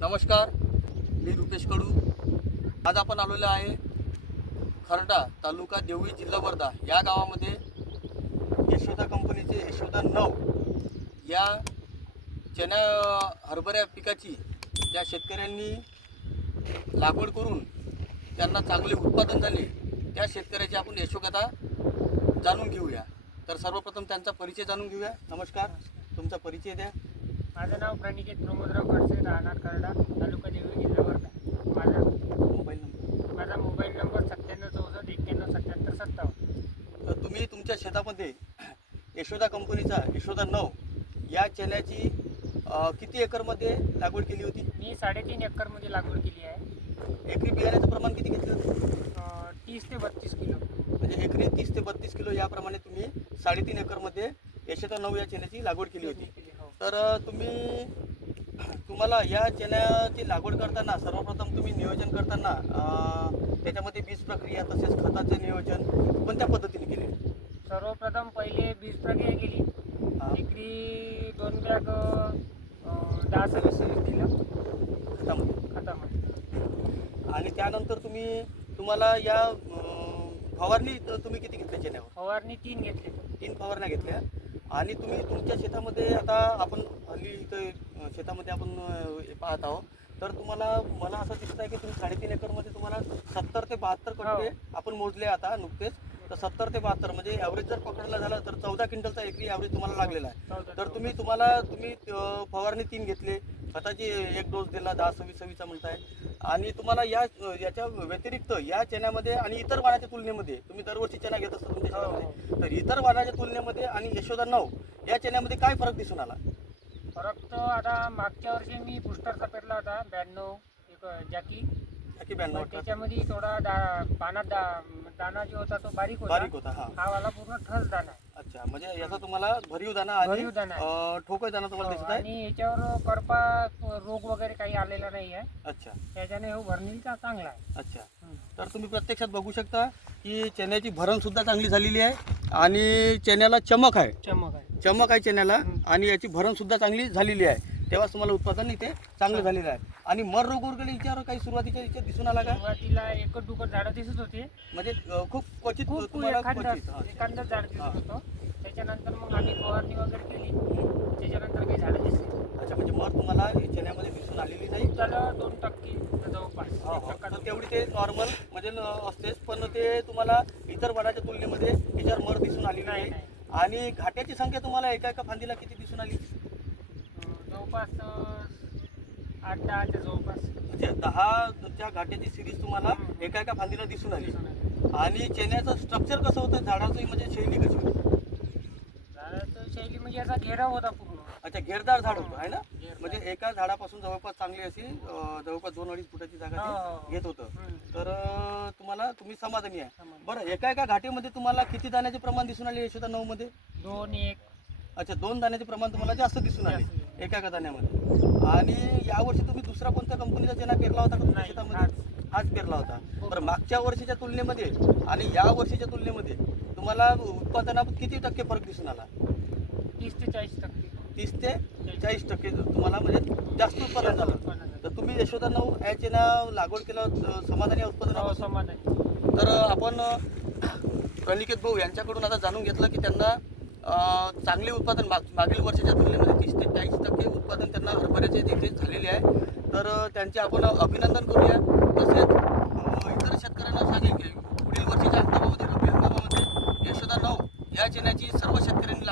नमस्कार, मी रुपेश कडू. आज आपण आलेलो आहे खर्डा तालुका देवळी जिल्हा वर्धा या गावामध्ये यशोदा कंपनीचे यशोदा 9 या चना हरभऱ्या पिकाची ज्या शेतकऱ्यांनी लागवड करून त्यांना चांगले उत्पादन झाले त्या शेतकऱ्याची आपण यशोगाथा जाणून घेऊया. तर सर्वप्रथम त्यांचा परिचय जाणून घेऊया. नमस्कार, तुमचा परिचय द्या. माझं नाव प्रणिकेत प्रमोदराव खडसे, राहणार खर्डा, तालुका देवळी, जिल्हा वर्धा. माझा मोबाईल नंबर 9764 91 77 57. तर तुम्ही तुमच्या शेतामध्ये यशोदा कंपनीचा यशोदा 9 या चण्याची किती एकरमध्ये लागवड केली होती? मी 3.5 एकरमध्ये लागवड केली आहे. एकरी बियाण्याचं प्रमाण किती घेतलं होतं? 30 ते 32 किलो. म्हणजे एकरी 30 ते 32 किलो याप्रमाणे तुम्ही 3.5 एकरमध्ये यशोदा 9 या चण्याची लागवड केली होती. हो. तर तुम्हाला या चण्याची लागवड करताना सर्वप्रथम तुम्ही नियोजन करताना त्याच्यामध्ये बीज प्रक्रिया तसेच खताचं नियोजन कोणत्या पद्धतीने केले? सर्वप्रथम पहिले बीज प्रक्रिया केली. एकरी 2 बॅग 10-26 दिलं खतामध्ये. आणि त्यानंतर तुम्हाला या फवारणी तुम्ही किती घेतल्या चण्यावर? फवारणी 3 घेतली. 3 फवारण्या घेतल्या. आणि तुम्ही तुमच्या शेतामध्ये आता आपण हल्ली इथं शेतामध्ये आपण पाहत आहोत, तर मला असं दिसत आहे की तुम्ही 3.5 एकरमध्ये तुम्हाला 70 ते 72 कट्टे आपण मोजले आता नुकतेच. तर 70 ते 72 म्हणजे ॲव्हरेज जर पकडला झाला तर 14 क्विंटलचा एकरी ॲव्हरेज तुम्हाला लागलेला आहे. तर तुम्ही फवारणी 3 घेतले, खताची 1 डोस दिला 10-26-26चा म्हणताय. आणि तुम्हाला याच्या व्यतिरिक्त या चण्यामध्ये आणि इतर वाणाच्या तुलनेमध्ये तुम्ही दरवर्षी चणा घेत असता तुमच्या शेतामध्ये, तर इतर वाणाच्या तुलनेमध्ये आणि यशोदा 9 या चण्यामध्ये काय फरक दिसून आला? फरक तर आता मागच्या वर्षी मी बुस्टरचा पेरला होता 92 एक जॅकी 92. त्याच्यामध्ये थोडा पानात दाना जो होता तो बारीक होता. हा वाला पूर्ण ठस दाना आहे. अच्छा, म्हणजे याचा तुम्हाला भरीव दाना आणि ठोकळ दाना तुम्हाला दिसत आहे. आणि याच्यावर करपा रोग वगैरे काही आलेला नाही आहे. अच्छा, त्याच्याने हो भरणीचा चांगला आहे. अच्छा. तर तुम्ही प्रत्यक्षात बघू शकता की चण्याची भरण सुद्धा चांगली झालेली आहे आणि चण्याला चमक आहे चण्याला. आणि याची भरण सुद्धा चांगली झालेली आहे. तेव्हा तुम्हाला उत्पादन इथे चांगलं झालेलं आहे. आणि मर रोग वगैरे याच्यावर काही सुरुवातीच्या याच्यात दिसून आला का? सुरुवातीला एकच दुकट झाडं दिसत होते. म्हणजे खूप क्वचित एखादं झाड दिसत होतं. त्याच्यानंतर मग आम्ही फवारणी वगैरे केली. त्याच्यानंतर काही झाडं दिसली. अच्छा, म्हणजे मर तुम्हाला चण्यामध्ये दिसून आलेली नाही? झालं 2% जवळपास. तर तेवढी ते नॉर्मल म्हणजे असतेच, पण ते तुम्हाला इतर वडाच्या तुलनेमध्ये याच्यावर मर दिसून आली नाही. आणि घाट्याची संख्या तुम्हाला एका फांदीला किती दिसून आली? जवळपास 8-10च्या जवळपास. म्हणजे 10च्या घाट्याची सिरीज तुम्हाला एका फांदीला दिसून आली. आणि चण्याचं स्ट्रक्चर कसं होतं, झाडाचं म्हणजे शैली कशी होती? झाडाचं शैली म्हणजे याचा घेराव होता पूर्ण. अच्छा, घेरदार झाड होतं आहे ना? म्हणजे एका झाडापासून जवळपास चांगली अशी जवळपास 2-2.5 फुटाची जागा ते घेत होतं. तर तुम्ही समाधानी आहे. बरं, एका घाटीमध्ये तुम्हाला किती दाण्याचे प्रमाण दिसून आले यशोदा 9 मध्ये? 2-1. अच्छा, 2 दाण्याचे प्रमाण तुम्हाला जास्त दिसून आले एका दाण्यामध्ये. आणि यावर्षी तुम्ही दुसरा कोणत्या कंपनीचा चणा पेरला होता का तुमच्या शेतामध्ये? हाच पेरला होता. बरं, मागच्या वर्षीच्या तुलनेमध्ये आणि या वर्षीच्या तुलनेमध्ये तुम्हाला उत्पादनात किती टक्के फरक दिसून आला? 30 ते 40%. 30 ते 40% तुम्हाला म्हणजे जास्त उत्पादन झालं. तर तुम्ही यशोदा 9 या चणा लागवड केलं, समाधानी उत्पादन? समाधानी. तर आपण प्रणिकेत भाऊ यांच्याकडून आता जाणून घेतलं की त्यांना चांगले उत्पादन मागील वर्षाच्या तुलनेमध्ये 30 ते 40% उत्पादन त्यांना हरभऱ्याचे इथे झालेले आहे. तर त्यांचे आपण अभिनंदन करूया. तसेच इतर शेतकऱ्यांना सांगेल की पुढील वर्षीच्या हंगामामध्ये रब्बी हंगामामध्ये यशोदा 9 या चण्याची सर्व शेतकऱ्यांनी